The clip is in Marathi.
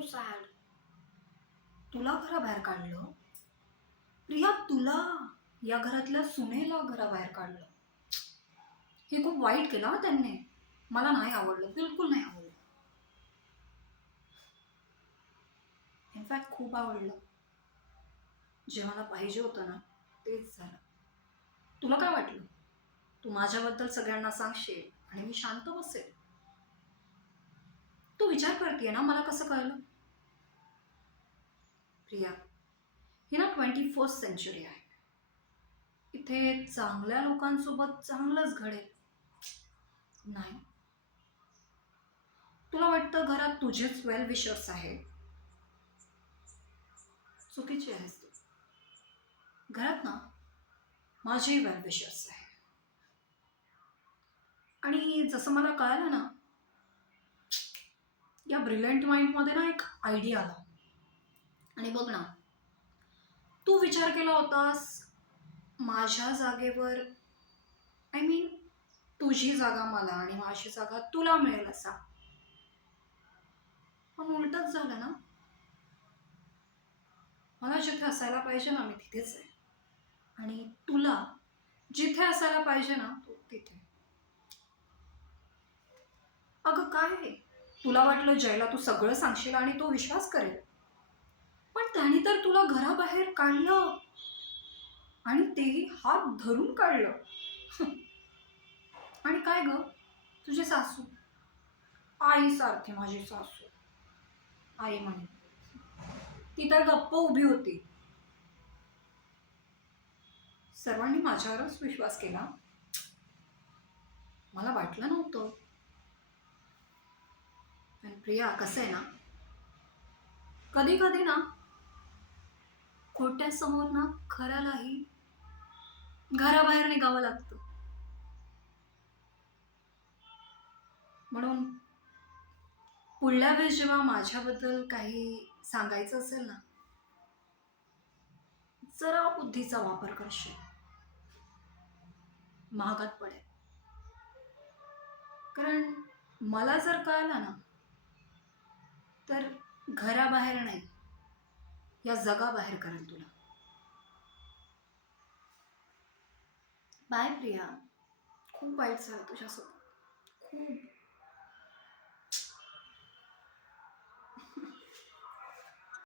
So sad. तुला घराबाहेर काढलं? प्रिया, तुला, या घरातल्या सुनेला घराबाहेर काढलं. हे खूप वाईट केलं हा त्यांनी. मला नाही आवडलं, बिलकुल नाही आवडलं. इनफॅक्ट खूप आवडलं. जे मला पाहिजे होतं ना तेच झालं. तुला काय वाटलं? तू माझ्याबद्दल सगळ्यांना सांगशील आणि मी शांत बसेल? तू विचार करतेय ना मला कसं कळलं? प्रिया, ही ना 21st सेंचुरी आहे. इथे चांगल्या लोकांसोबत चांगलंच घडेल. नाही. तुला वाटतं घरात तुझेच वेल विशर्स आहेत? चुकीची आहेस तू. घरात ना माझे वेल विशर्स आहे. आणि जसं मला कळालं ना, या ब्रिलियंट माइंडमध्ये ना एक आयडिया आला. आणि बघ ना, तू विचार केला होतास माझ्या जागेवर, आय मीन तुझी जागा मला आणि माझी जागा तुला मिळेल असा. पण उलटच झालं ना. मला जिथे असायला पाहिजे ना मी तिथेच आहे. आणि तुला जिथे असायला पाहिजे ना तू तिथे. अगं काय आहे? तुला वाटलं जयला तू सगळं सांगशील आणि तो विश्वास करेल. पण त्याने तर तुला घराबाहेर काढलं आणि तेही हात धरून काढलं. आणि काय ग, तुझी सासू, आई सारखी माझी सासू, आई म्हणे, ती तर गप्प उभी होती. सर्वांनी माझ्यावरच विश्वास केला. मला वाटलं नव्हतं. पण प्रिया, कसं आहे ना, कधी कधी ना खोट्यासमोर ना खऱ्यालाही घराबाहेर निघावं लागतं. म्हणून पुढल्या वेळेस जेव्हा माझ्याबद्दल काही सांगायचं असेल ना, जरा बुद्धीचा वापर करशील. महागात पडेल. कारण मला जर कळलं ना, तर घराबाहेर नाही, या जगाबाहेर करेल तुला. बाय प्रिया. खूप वाईट झालं तुझ्यासोबत, खूप.